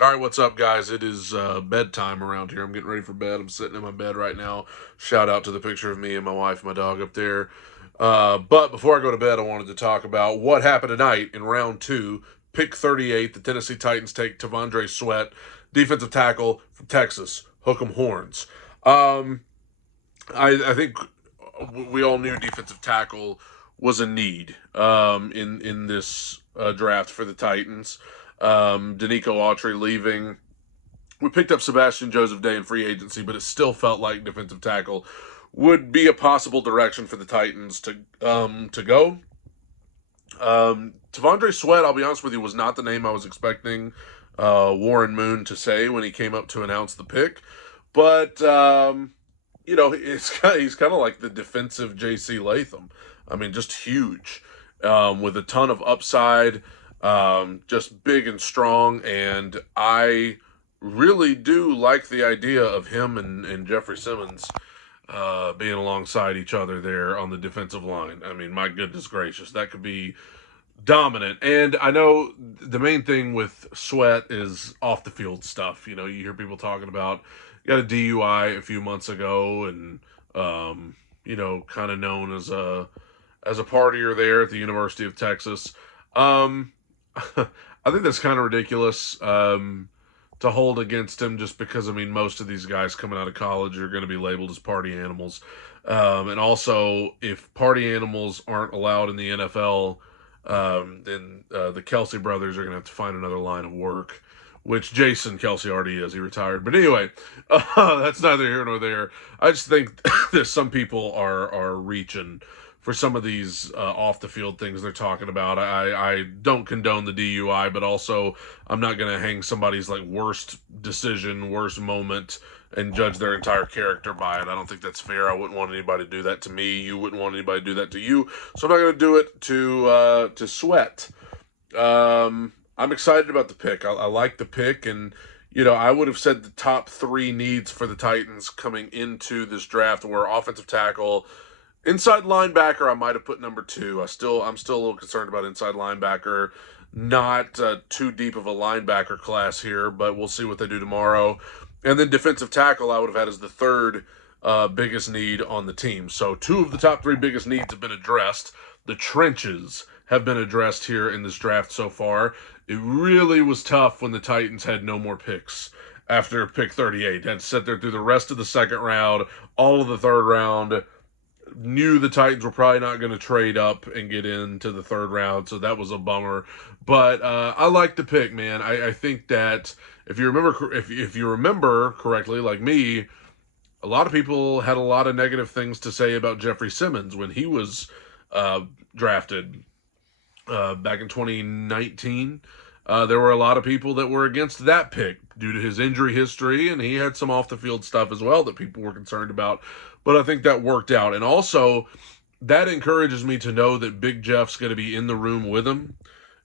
All right, what's up, guys? It is bedtime around here. I'm getting ready for bed. I'm sitting in my bed right now. Shout out to the picture of me and my wife, and my dog up there. But before I go to bed, I wanted to talk about what happened tonight in round two. Pick 38. The Tennessee Titans take Tandre Sweat, defensive tackle from Texas. Hook 'em horns. Um, I think we all knew defensive tackle was a need in this draft for the Titans. Danico Autry leaving. We picked up Sebastian Joseph Day in free agency, but it still felt like defensive tackle would be a possible direction for the Titans to go. Tavondre Sweat, I'll be honest with you, was not the name I was expecting Warren Moon to say when he came up to announce the pick. But he's kind of like the defensive J.C. Latham. I mean, just huge, with a ton of upside, just big and strong. And I really do like the idea of him and Jeffrey Simmons being alongside each other there on the defensive line. I mean, my goodness gracious, that could be dominant. And I know the main thing with Sweat is off the field stuff. You know, you hear people talking about got a DUI a few months ago, and kind of known as a partier there at the University of Texas. Um, I think that's kind of ridiculous to hold against him, just because I mean most of these guys coming out of college are going to be labeled as party animals. And also, if party animals aren't allowed in the NFL, then the Kelsey brothers are going to have to find another line of work, which Jason Kelsey already is. He retired. But anyway, that's neither here nor there. I just think that some people are reaching for some of these off the field things they're talking about. I don't condone the DUI, but also I'm not going to hang somebody's like worst decision, worst moment, and judge their entire character by it. I don't think that's fair. I wouldn't want anybody to do that to me. You wouldn't want anybody to do that to you. So I'm not going to do it to Sweat. I'm excited about the pick. I like the pick, and I would have said the top three needs for the Titans coming into this draft were offensive tackle, inside linebacker. I might have put number two. I'm still a little concerned about inside linebacker. Not too deep of a linebacker class here, but we'll see what they do tomorrow. And then defensive tackle, I would have had as the third biggest need on the team. So two of the top three biggest needs have been addressed. The trenches have been addressed here in this draft so far. It really was tough when the Titans had no more picks after pick 38. Had to sit there through the rest of the second round, all of the third round. Knew the Titans were probably not going to trade up and get into the third round, so that was a bummer. But I like the pick, man. I think that if you remember correctly, like me, a lot of people had a lot of negative things to say about Jeffrey Simmons when he was drafted back in 2019. There were a lot of people that were against that pick due to his injury history, and he had some off the field stuff as well that people were concerned about. But I think that worked out. And also, that encourages me to know that Big Jeff's going to be in the room with him,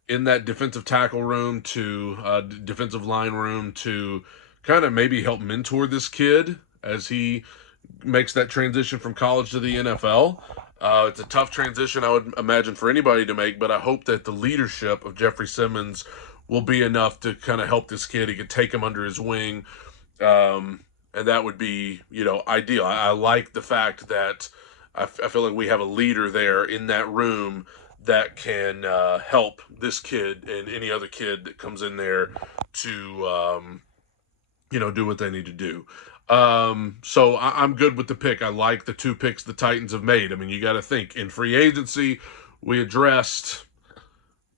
in that defensive tackle room to defensive line room, to kind of maybe help mentor this kid as he makes that transition from college to the NFL. It's a tough transition, I would imagine, for anybody to make, but I hope that the leadership of Jeffrey Simmons will be enough to kind of help this kid. He could take him under his wing, and that would be, ideal. I like the fact that I feel like we have a leader there in that room that can help this kid and any other kid that comes in there to, do what they need to do. So I'm good with the pick. I like the two picks the Titans have made. I mean, you got to think in free agency, we addressed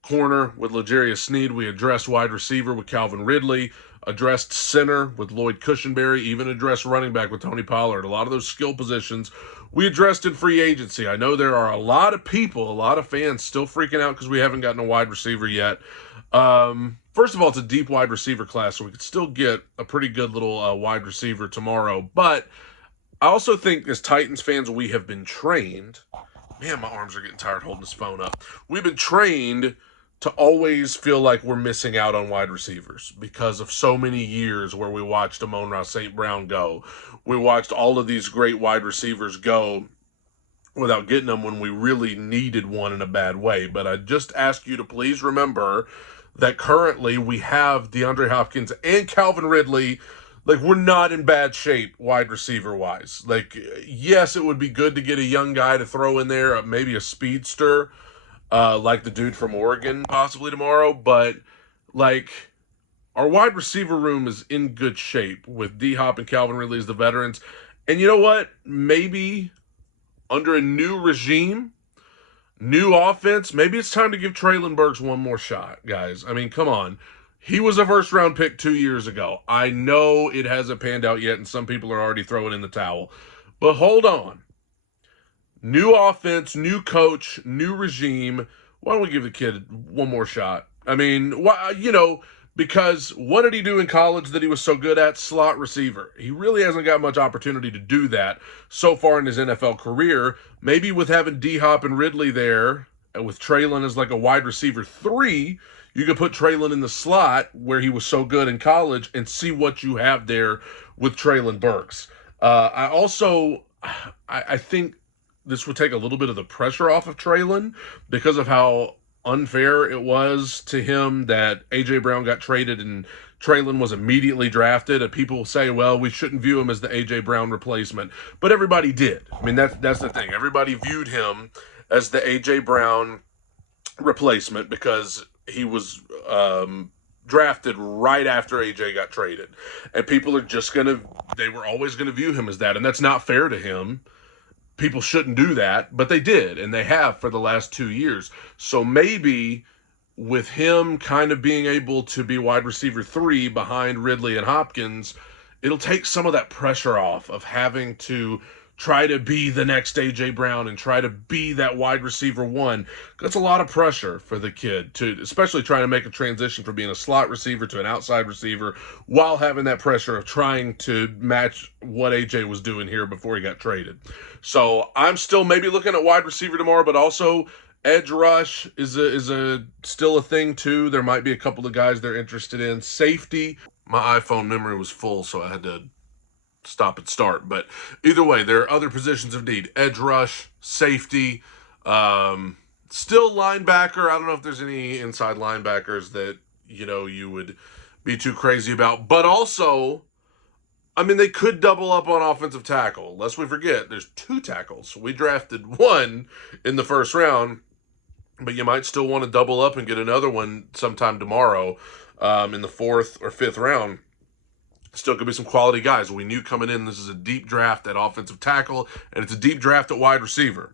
corner with L'Jarius Sneed. We addressed wide receiver with Calvin Ridley, addressed center with Lloyd Cushenberry, even addressed running back with Tony Pollard. A lot of those skill positions we addressed in free agency. I know there are a lot of people, a lot of fans still freaking out because we haven't gotten a wide receiver yet. First of all, it's a deep wide receiver class, so we could still get a pretty good little wide receiver tomorrow. But I also think as Titans fans, we have been trained. Man, my arms are getting tired holding this phone up. We've been trained to always feel like we're missing out on wide receivers because of so many years where we watched Amon-Ra St. Brown go. We watched all of these great wide receivers go without getting them when we really needed one in a bad way. But I just ask you to please remember that currently we have DeAndre Hopkins and Calvin Ridley. Like, we're not in bad shape wide receiver wise. Like, yes, it would be good to get a young guy to throw in there, maybe a speedster, like the dude from Oregon possibly tomorrow, but like, our wide receiver room is in good shape with D Hop and Calvin Ridley as the veterans. And you know what? Maybe under a new regime, new offense, maybe it's time to give Traylon Burks one more shot, guys. I mean, come on. He was a first round pick 2 years ago. I know it hasn't panned out yet, and some people are already throwing in the towel. But hold on. New offense, new coach, new regime. Why don't we give the kid one more shot? I mean, why, because what did he do in college that he was so good at? Slot receiver. He really hasn't got much opportunity to do that so far in his NFL career. Maybe with having D-Hop and Ridley there, and with Traylon as like a wide receiver 3, you could put Traylon in the slot where he was so good in college and see what you have there with Traylon Burks. I think this would take a little bit of the pressure off of Traylon because of how unfair it was to him that A.J. Brown got traded and Traylon was immediately drafted. And people say, well, we shouldn't view him as the A.J. Brown replacement. But everybody did. I mean, that's the thing. Everybody viewed him as the A.J. Brown replacement because he was drafted right after A.J. got traded. And people are just they were always going to view him as that. And that's not fair to him. People shouldn't do that, but they did, and they have for the last 2 years. So maybe with him kind of being able to be wide receiver 3 behind Ridley and Hopkins, it'll take some of that pressure off of having to try to be the next A.J. Brown and try to be that wide receiver 1. That's a lot of pressure for the kid, to especially trying to make a transition from being a slot receiver to an outside receiver while having that pressure of trying to match what A.J. was doing here before he got traded. So I'm still maybe looking at wide receiver tomorrow, but also edge rush is still a thing too. There might be a couple of guys they're interested in. Safety, my iPhone memory was full, so I had to stop and start. But either way, there are other positions of need. Edge rush, safety, still linebacker. I don't know if there's any inside linebackers that, you would be too crazy about. But also, I mean, they could double up on offensive tackle. Lest we forget, there's 2 tackles. We drafted 1 in the first round, but you might still want to double up and get another one sometime tomorrow in the 4th or 5th round. Still could be some quality guys. We knew coming in this is a deep draft at offensive tackle, and it's a deep draft at wide receiver.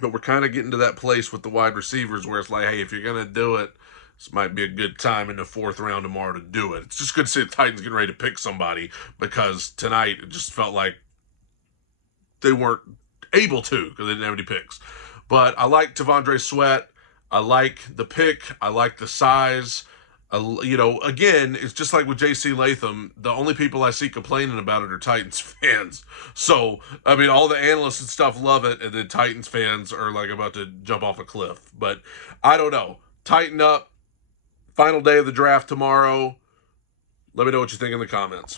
But we're kind of getting to that place with the wide receivers where it's like, hey, if you're going to do it, this might be a good time in the 4th round tomorrow to do it. It's just good to see the Titans getting ready to pick somebody because tonight it just felt like they weren't able to because they didn't have any picks. But I like Tandre Sweat. I like the pick. I like the size. Again, it's just like with J.C. Latham. The only people I see complaining about it are Titans fans. So, I mean, all the analysts and stuff love it, and then Titans fans are like about to jump off a cliff. But I don't know. Tighten up. Final day of the draft tomorrow. Let me know what you think in the comments.